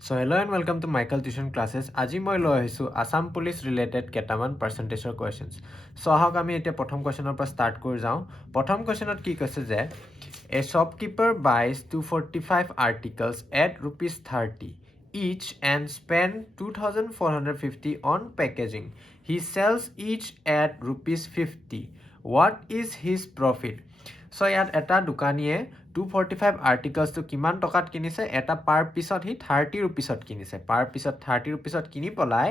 So hello and welcome to Michael Tuition Classes. আজি মই লৈ আহিছো Assam Police related কেটামান percentageৰ questions. So আহক আমি এতিয়া প্ৰথম questionৰ পৰা start কৰি যাওঁ। প্ৰথম questionত কি কৈছে যে a shopkeeper buys 245 articles at rupees 30 each and spend 2450 on packaging. He sells each at rupees 50. What is his profit? So ইয়াত এটা দোকানীয়ে 245 আৰ্টিকলছটো কিমান টকাত কিনিছে এটা পাৰ পিছত হি 30 ৰুপিছত কিনিছে পাৰ পিছত 30 ৰুপিছত কিনি পলাই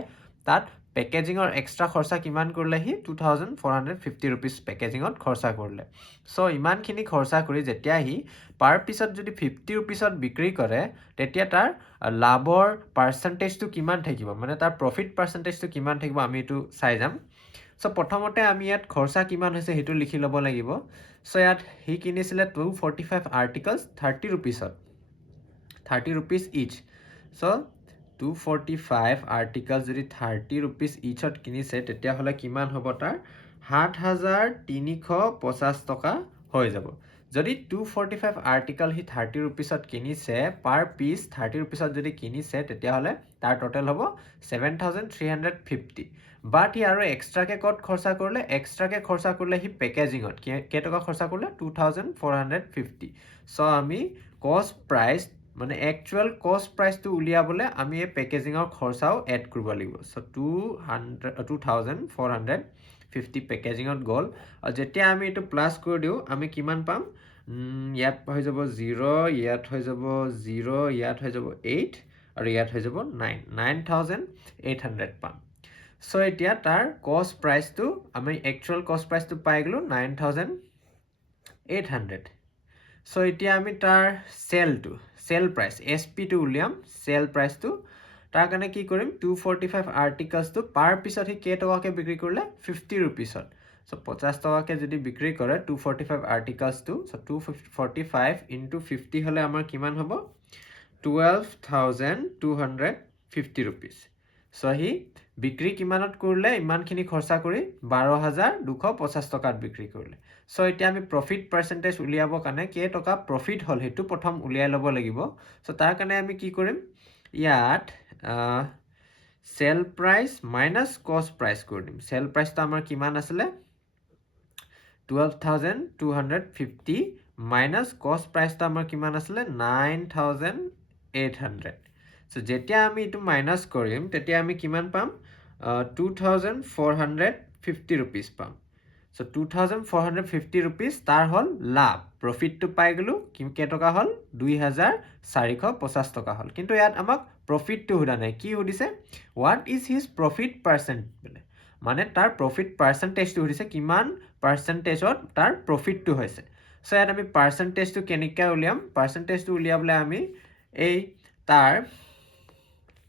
তাত পেকেজিঙৰ এক্সট্ৰা খৰচা কিমান কৰিলে হি 2450 ৰুপিছ পেকেজিঙত খৰচা কৰিলে সো ইমানখিনি খৰচা কৰি যেতিয়া হি পাৰ পিছত যদি 50 ৰুপিছত বিক্ৰী কৰে তেতিয়া তাৰ লাভৰ পাৰ্চেন্টেজটো কিমান থাকিব মানে তাৰ প্ৰফিট পাৰ্চেন্টেজটো কিমান থাকিব আমি এটো চাই যাম সো প্ৰথমতে আমি ইয়াত খৰচা কিমান হৈছে হেতু লিখি লব লাগিব সো ইয়াত হি কিনিছিলে 245 articles 30 rupeesত 30 rupees each so 245 articles যদি 30 rupees eachত কিনিছে তেতিয়া হলে কিমান হ'ব তাৰ 7350 টকা হৈ যাব যদি 245 article হি 30 rupeesত কিনিছে পাৰ পিস 30 rupeesত যদি কিনিছে তেতিয়া হলে তাৰ টোটাল হ'ব 7350 বাট হি আৰু এক্সট্ৰাকে কত খৰচা কৰিলে এক্সট্ৰাকে খৰচা কৰিলে হি পেকেজিঙত কে টকা খৰচা কৰিলে 2450 সো আমি কষ্ট প্ৰাইস মানে একচুয়াল কষ্ট প্ৰাইসটো উলিয়াবলে আমি এই পেকেজিঙৰ খৰচাও এড কৰিব লাগিব সো 2450 পেকেজিঙত গল আৰু যেতিয়া আমি এটো প্লাস কৰি দিও আমি কিমান পাম ইয়াত হৈ যাব 0 ইয়াত হৈ যাব 0 ইয়াত হৈ যাব 8 আৰু ইয়াত হৈ যাব 9800 পাম সো এতিয়া তাৰ কষ্ট প্ৰাইসটো আমি একচুয়াল কষ্ট প্ৰাইসটো পাই গলো 9800 সো এতিয়া আমি তাৰ সেল প্ৰাইস SP টো উলিয়াম সেল প্ৰাইসটো তাৰ কাৰণে কি কৰিম 245 আৰ্টিকলছ টো পাৰ পিছত হি কে টকাকে বিক্ৰী কৰিলে 50 ৰুপিছত সো 50 টকাকে যদি বিক্ৰী কৰে 245 আৰ্টিকলছ টো সো 245 into 50 হলে আমাৰ কিমান হ'ব 12250 rupees সো হি বিক্ৰী কিমানত কৰিলে ইমানখিনি খৰচা কৰি 12250 টকাত বিক্ৰী কৰিলে সো এতিয়া আমি প্ৰফিট পাৰ্চেন্টেজ উলিয়াব কাৰণে কে টকা প্ৰফিট হল হেতু প্ৰথম উলিয়াই লব লাগিব সো তাৰ কাৰণে আমি কি কৰিম ইয়াত সেল প্ৰাইস মাইনাস কষ্ট প্ৰাইস কৰি দিম সেল প্ৰাইসটো আমাৰ কিমান আছিল 12250 মাইনাস কষ্ট প্ৰাইসটো আমাৰ কিমান আছিল 9800 সো যেতিয়া আমি এটো মাইনাস কৰিম তেতিয়া আমি কিমান পাম 2450 rupees পাম সো 2450 rupees তাৰ হল লাভ প্ৰফিট টো পাই গলো কে টকা হল 2450 টকা হল কিন্তু ইয়াত আমাক প্ৰফিট টো হুদা নাই কি হুদিছে what is his profit percent মানে তাৰ প্ৰফিট পাৰ্চেন্টেজটো হুদিছে কিমান পাৰ্চেন্টেজত তাৰ প্ৰফিট টো হৈছে সো ইয়াত আমি পাৰ্চেন্টেজটো কেনেকৈ উলিয়াম পাৰ্চেন্টেজটো উলিয়াবলে আমি এই তাৰ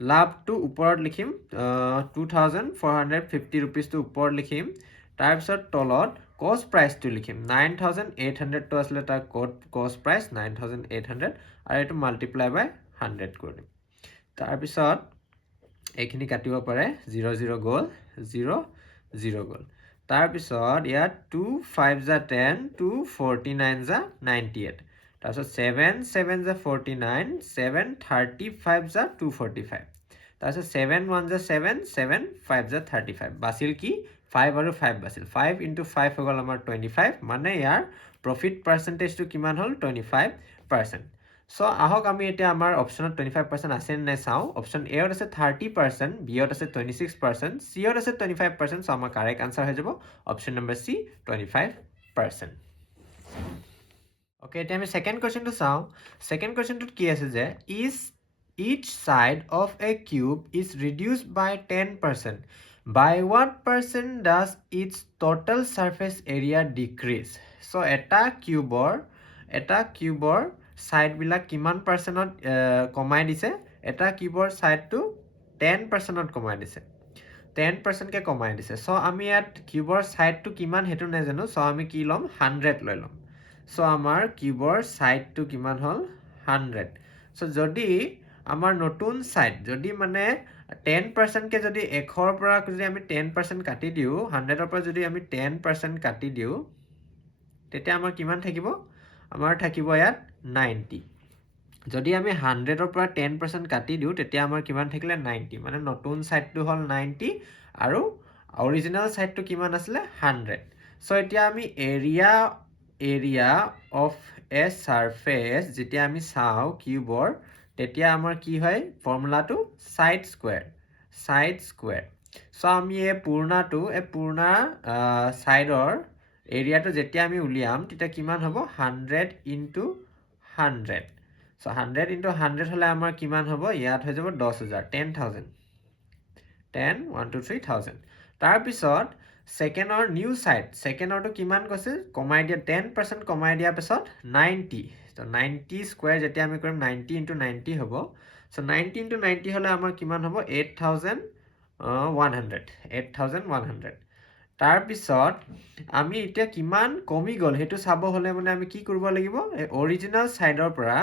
লাভটো ওপৰত লিখিম 2450 rupees টো ওপৰত লিখিম তাৰ পিছত তলত কষ্ট প্ৰাইসটো লিখিম 9800 টো আসলে তাৰ কষ্ট প্ৰাইস 9800 আৰু এটো মাল্টিপ্লাই বাই 100 কৰি দিম তাৰ পিছত এইখিনি কাটিব পাৰে 0 0 গল 0 0 গল তাৰ পিছত ইয়াত 2 5 যা 10 2 49 যা 98 তাৰপিছত 7 7 যা 49 7 35 যা 245 তাৰপিছত 7 1 যা 7 7 5 যা 35 বাছিল কি 5 আৰু 5 বাছিল 5 into 5 হৈ গল আমাৰ 25 মানে ইয়াৰ প্ৰফিট পাৰ্চেন্টেজটো কিমান হল 25% সো আহক আমি এতিয়া আমাৰ অপচনত 25% আছে নে চাও অপচন এ ত আছে 30% বি ত আছে 26% সি ত আছে 25% সো আমাৰ কাৰেক্ট আনসাৰ হৈ যাব অপচন নম্বৰ সি 25% Okay, এতিয়া আমি সেকেন্ড কোৱেশ্চনটো চাও সেকেন্ড কোৱেশ্চনটোত কি আছে যে each side of a cube is reduced by 10%. By what percent does its total surface area decrease? So এটা কিউবৰ সাইড বিলাক কিমান পাৰ্চেন্টত কমাই দিছে এটা কিউবৰ সাইডটো 10%ত কমাই দিছে 10% কে কমাই দিছে সো আমি ইয়াত কিউবৰ সাইডটো কিমান হেতু নাই জানো সো আমি কি লম 100 লৈ লম সো আমাৰ কিউবৰ সাইডটো কিমান হল 100 সো যদি আমাৰ নতুন সাইড যদি মানে 10% কে যদি 1 ৰ পৰা যদি আমি 10% কাটি দিও 100 ৰ পৰা যদি আমি 10% কাটি দিও তেতিয়া আমাৰ কিমান থাকিব আমাৰ থাকিব ইয়াত 90 যদি আমি 100ৰ পৰা 10% কাটি দিওঁ তেতিয়া আমাৰ কিমান থাকিলে 90 মানে নতুন সাইডটো হল 90 আৰু অৰিজিনাল সাইডটো কিমান আছিলে 100 সো এতিয়া আমি এৰিয়া অফ এ সাৰফেস যেতিয়া আমি চাও কিউবৰ তেতিয়া আমাৰ কি হয় ফৰ্মুলাটো সাইড স্কয়াৰ সো আমি এই পূৰ্ণাটো সাইডৰ এৰিয়াটো যেতিয়া আমি উলিয়াম তেতিয়া কিমান হ'ব 100 into 100 So 100 into 100 হলে আমাৰ কিমান হ'ব ইয়াত হৈ যাব 10000 10000 10 1 2 3000 তাৰ পিছত সেকেন্ডৰ নিউ সাইড সেকেন্ডৰটো কিমান কৈছে কমাই দিয়া 10% কমাই দিয়া পিছত 90 so 90 স্কয়াৰ যেতিয়া আমি কৰিম 90 into 90 হ'ব so 90 into 90 হলে আমাৰ কিমান হ'ব 8100 তাৰ পিছত আমি এতিয়া কিমান কমি গল হেতু চাব হলে মানে আমি কি কৰিব লাগিব অৰিজিনাল সাইডৰ পৰা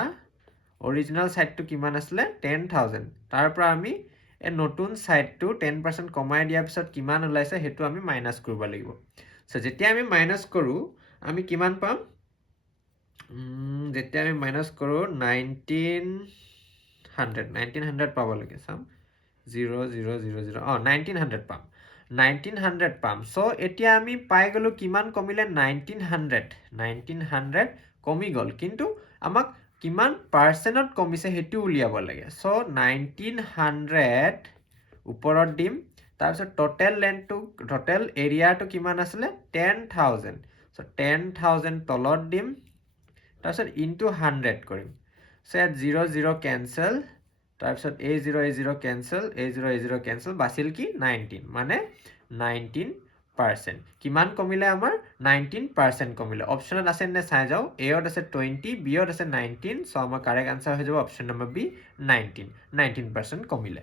অৰিজিনাল সাইডটো কিমান আছিলে 10000 তাৰ পৰা আমি এই নতুন সাইডটো 10% কমাই দিয়াৰ পিছত কিমান ওলাইছে হেতু আমি মাইনাস কৰিব লাগিব সো যেতিয়া আমি মাইনাস কৰো আমি কিমান পাম যেতিয়া আমি মাইনাস কৰো 1900 পাব লাগে চাম 0000 1900 পাম 1900 পাম সো এতিয়া আমি পাই গলো কিমান কমিলে 1900 কমি গল কিন্তু আমাক কিমান পাৰ্চেন্টত কমিছে হেতু উলিয়াব লাগে সো 1900 ওপৰত দিম তাৰপিছত টোটাল এৰিয়াটো কিমান আছিলে 10000 সো 10000 তলত দিম তাৰপিছত ইনটু 100 কৰিম সো ইয়াত 00 কেনসেল তাৰপিছত a0 কেনসেল বাছিল কি 19 মানে 19% কিমান কমিলে আমাৰ 19% কমিলে অপচনত আছে নে চাই যাও a ত আছে 20 b ত আছে 19 সো আমাৰ কাৰেক্ট আনসাৰ হৈ যাব অপচন নম্বৰ বি 19% কমিলে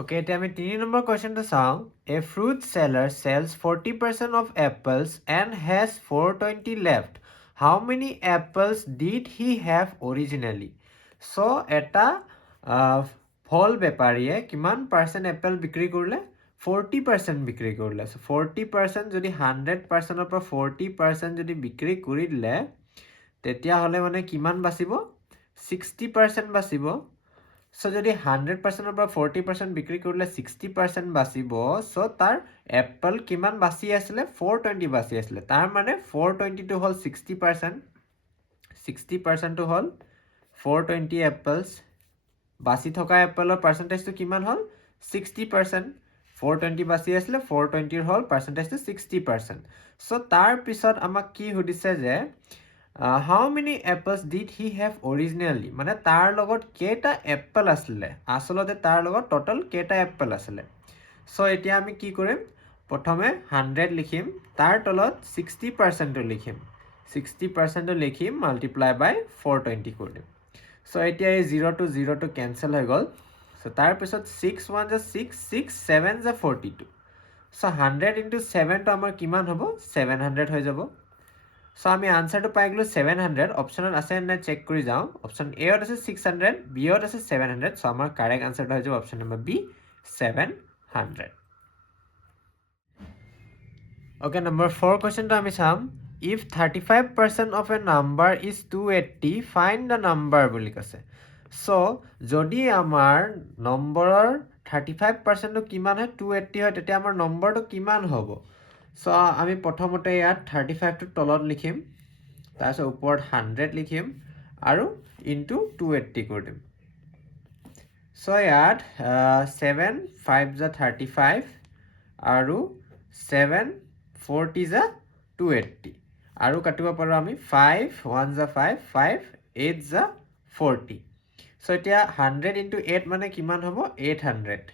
Okay, এতিয়া আমি 3 নম্বৰ কোৱেশ্চনটো চাও A fruit seller sells 40% of apples and has 420 left. How many apples did he have originally? So এটা ফল বেপাৰীয়ে কিমান পাৰ্চেন্ট এপল বিক্ৰী কৰিলে 40% বিক্ৰী কৰিলে so 40% যদি 100%ৰ পৰা 40% যদি বিক্ৰী কৰি দিলে তেতিয়া হলে মানে কিমান বাচিব 60% বাচিব সো যদি 100%ৰ পৰা 40% বিক্ৰী কৰিলে 60% বাচিব সো তাৰ এপল কিমান বাচি আছিল 420 বাচি আছিল তাৰ মানে 420 টো হল 60% 60% টো হল 420 এপলস বাচি থকা এপলৰ পাৰ্সেন্টেজটো কিমান হল 60% 420 বাচি আছিল 420 ৰ হল পাৰ্সেন্টেজটো 60% সো তাৰ পিছত আমাক কি সুধিছে যে how many apples did he have originally মানে তাৰ লগত কেটা এপল আছিল আসলতে তাৰ লগত টোটাল কেটা এপল আছিল সো এতিয়া আমি কি কৰিম প্ৰথমে 100 লিখিম তাৰ তলত 60% লিখিম 60% লিখিম মাল্টিপ্লাই বাই 420 কৰি দিম সো এতিয়া এই 0 to ক্যান্সেল হৈ গল সো তাৰ পিছত 6 1 যা 6 6 7 যা 42 সো 100 into 7 টো আমাৰ কিমান হ'ব 700 হৈ যাব সো আমি আনসাৰটো পাই গলো 700 অপচনত আছে না চেক কৰি যাও অপচন এ ত আছে 600 বি ত আছে 700 সো আমাৰ কাৰেক্ট আনসাৰটো হৈ যাব option number B 700 okay number 4 কোৱেশ্চনটো আমি চাম if 35% of a number is 280 find the number বুলি কৈছে সো যদি আমাৰ নম্বৰৰ 35% টো কিমান হয় 280 হয় তেতিয়া আমাৰ নম্বৰটো কিমান হ'ব সো আমি প্ৰথমতে ইয়াত 35 টো তলত লিখিম তাৰপিছত ওপৰত 100 লিখিম আৰু ইনটু 280 কৰি দিম সো ইয়াত 7 5 যা 35 আৰু 7 40 যা 280 আৰু কাটিব পাৰো আমি 5 1 যা 5 5 8 যা 40 সো এতিয়া 100 into 8 মানে কিমান হ'ব 800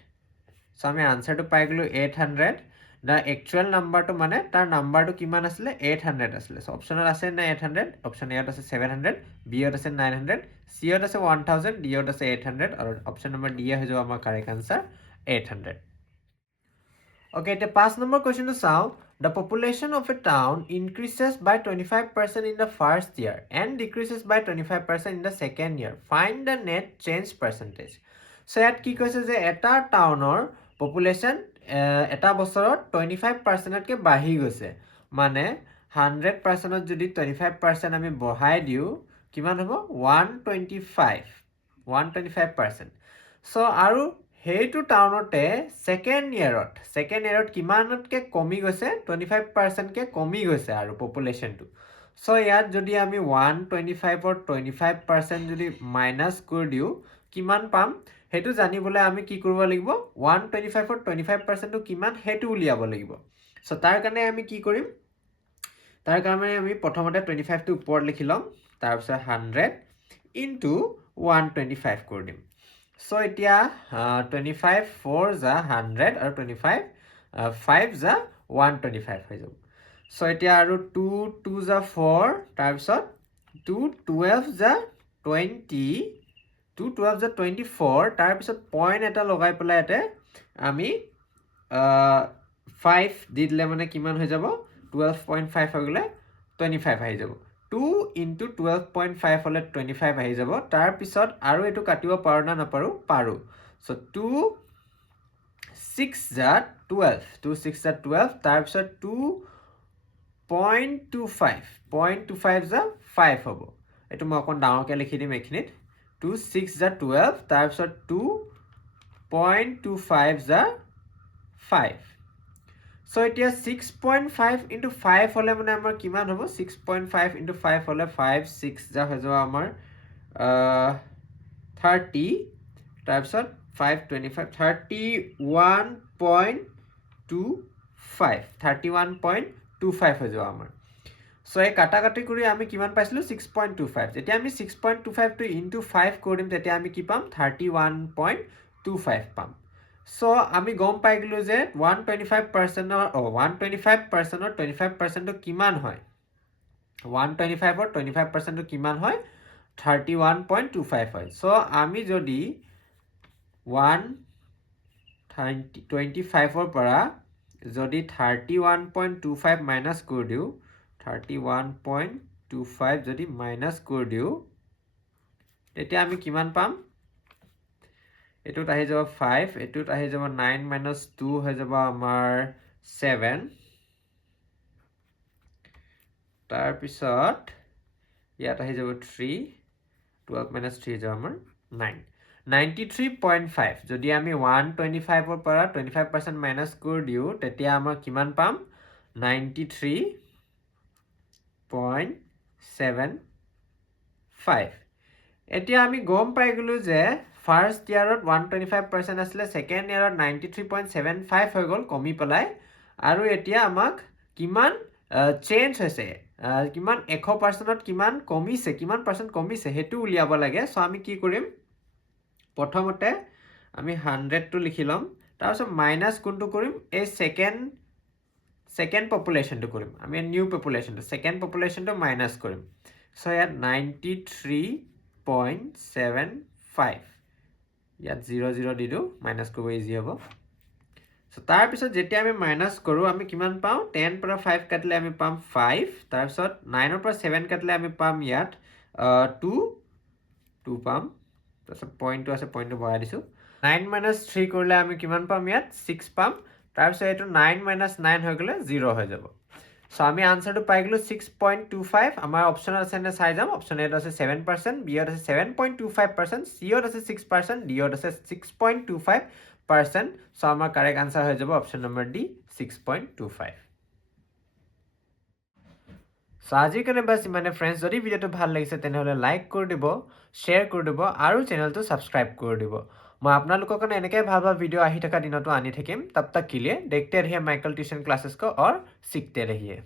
সো আমি আনসাৰটো পাই গলো 800 the actual number to মানে তাৰ নাম্বাৰটো কিমান আছিল 800 আছিল সো অপচনত আছে না 800 অপচন এ ত আছে 700 বি ত আছে 900 সি ত আছে 1000 ডি ত আছে 800 আৰু অপচন নম্বৰ ডি হৈ যাব আমাৰ correct answer 800 Okay, the 5 number question to চাও the population of a town increases by 25% in the first year and decreases by 25% in the second year. Find the net change percentage. So ইয়াত কি কৈছে যে এটা টাউনৰ population এটা বছৰত 25% কে বাঢ়ি গৈছে মানে 100% যদি 25% আমি বঢ়াই দিও কিমান হ'ব 125% সো আৰু হেইটো টাউনতে সেকেন্ড ইয়াৰত কিমানতকে কমি গৈছে 25% কে কমি গৈছে আৰু পপুলেশনটো সো ইয়াত যদি আমি 125 ৰ 25% যদি মাইনাস কৰি দিও কিমান পাম হেতু জানিবলৈ আমি কি কৰিব লাগিব 125 ৰ 25% টো কিমান হেতু উলিয়াব লাগিব সো তাৰ কাৰণে আমি কি কৰিম তাৰ কাৰণে আমি প্ৰথমতে 25 টো ওপৰত লিখি লম তাৰ পিছত 100 into 125 কৰি দিম সো এতিয়া 25 4 যা 100 আৰু 25 5 যা 125 হৈ যাব সো এতিয়া আৰু 2 2 যা 4 তাৰ পিছত 2 12 যা 20 2 12 যা 24 তাৰ পিছত পইণ্ট এটা লগাই পেলাই এতে আমি 5 দি দিলে মানে কিমান হৈ যাব 12.5 হৈ গলে 25 আহি যাব 2 into 12.5 হলে 25 আহি যাব তাৰ পিছত আৰু এটো কাটিব পাৰো না নাপাৰো পাৰো সো 2 6 যা 12 তাৰ পিছত 2.25 যা 5 হ'ব এটো মই অকন ডাঙৰকে লিখি দিম এখিনিত 2 6 যা 12 তাৰ পিছত 2.25 যা 5 So এতিয়া 6.5 into 5 হলে মানে আমাৰ কিমান হ'ব 6.5 into 5 হলে 5 6 যা হৈ যাব আমাৰ 30 তাৰ পিছত 5 25 31.25 হৈ যাব আমাৰ সো এই কাটাকাটি কৰি আমি কিমান পাইছিলো 6.25 যেতিয়া আমি 6.25 টো into 5 কৰি দিম তেতিয়া আমি কি পাম 31.25 পাম সো আমি গম পাই গলো যে 125% ৰ 25% টো কিমান হয় 125 ৰ 25% টো কিমান হয় 31.25 হয় সো আমি যদি 125 ৰ পৰা যদি 31.25 মাইনাস কৰি দিও 31.25 যদি মাইনাস কৰি দিও তেতিয়া আমি কিমান পাম এটুত আহি যাব 5 এটুত আহি যাব 9 minus 2 হৈ যাব আমাৰ 7 তাৰ পিছত ইয়াত আহি যাব 3 12 minus 3 হৈ যাব আমাৰ 9 93.5 যদি আমি 125 ৰ পৰা 25% মাইনাস কৰি দিও তেতিয়া আমাৰ কিমান পাম 93.75 এতিয়া আমি গম পাই গলো যে ফার্স্ট ইয়ারত 125% আসলে সেকেন্ড ইয়ারত 93.75 হৈ গল কমি পেলাই আৰু এতিয়া আমাক কিমান চেঞ্জ হৈছে কিমান 100%ত কিমান কমিছে কিমান পার্সেন্ট কমিছে হেতু উলিয়াব লাগে সো আমি কি কৰিম প্ৰথমতে আমি 100 টো লিখি লম তাৰ পিছত মাইনাস কোনটো কৰিম এই সেকেন্ড পপুলেশন টো কৰিম আমি নিউ পপুলেশন টো সেকেন্ড পপুলেশন টো মাইনাস কৰিম সো ইয়াত 93.75 ইয়াত 00 দিদু মাইনাস কৰিব ইজি হ'ব সো তাৰ পিছত যেতিয়া আমি মাইনাস কৰো আমি কিমান পাও 10 পৰা 5 কাটলে আমি পাম 5 তাৰ পিছত 9 পৰা 7 কাটলে আমি পাম ইয়াত 2 পাম তাৰ পিছত পইণ্টটো আছে পইণ্টটো বঢ়াই দিছো 9 minus 3 কৰিলে আমি কিমান পাম ইয়াত 6 পাম তাৰ পিছত এটো 9 minus 9 হৈ গলে 0 হৈ যাব সো আমি আনসারটো পাই গলো 6.25 আমাৰ অপচন আছে নে চাই যাম অপচন এ আছে 7% বি ত আছে 7.25% সি ত আছে 6% ডি ত আছে 6.25% সো আমাৰ কাৰেক্ট আনসাৰ হৈ যাব অপচন নম্বৰ ডি 6.25 সো আজি কাৰণে বাস ইমানে ফ্ৰেন্ডস যদি ভিডিওটো ভাল লাগিছে তেনে লাইক কৰি দিব শেয়াৰ কৰি দিব আৰু চেনেলটো সাবস্ক্ৰাইব কৰি দিব মই আপোনালোকৰ কাৰণে এনেকৈ ভাল ভাল ভিডিও আহি থকা দিনতো আনি থাকিম तब तक के लिए देखते रहिए माइकल ट्यूशन क्लासेस को और सीखते रहिए